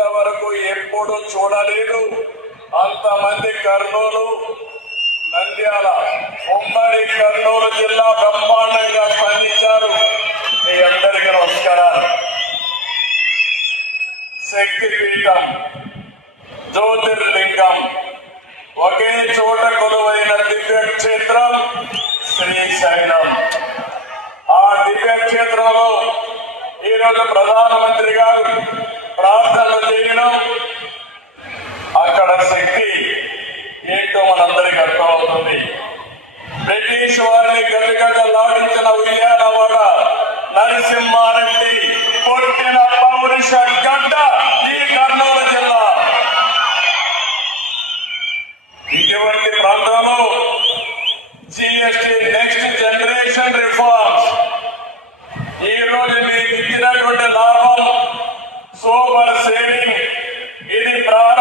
ఇంతవరకు ఎప్పుడు చూడలేదు. అంతమంది కర్నూలు, నంద్యాల, ఉమ్మడి కర్నూలు జిల్లా బ్రహ్మాండంగా స్పందించారు. మీ అందరికీ నమస్కారాలు. శక్తిపీఠం, జ్యోతిర్లింగం, ఒకే చోట కొలువైన దివ్యక్షేత్రం శ్రీశైలం. ఆ దివ్యక్షేత్రంలో ఈరోజు ప్రధానమంత్రి గారు ప్రార్థనలు చేయడం, అక్కడ శక్తి ఏంటో మనందరికీ అర్థమవుతుంది. బ్రిటిష్ వారిని గజగజలాడించిన ఉయ్యాలవాడ నరసింహారెడ్డి పుట్టిన పౌరుష గడ్డ ఈ కర్నూలు జిల్లా. ఇటువంటి ప్రాంతంలో జిఎస్టీ నెక్స్ట్ జనరేషన్ రిఫార్మ్స్ ఈ రోజు మీకు ఇచ్చినటువంటి లాభం సూపర్ సేవింగ్ ఇది ప్రారంభ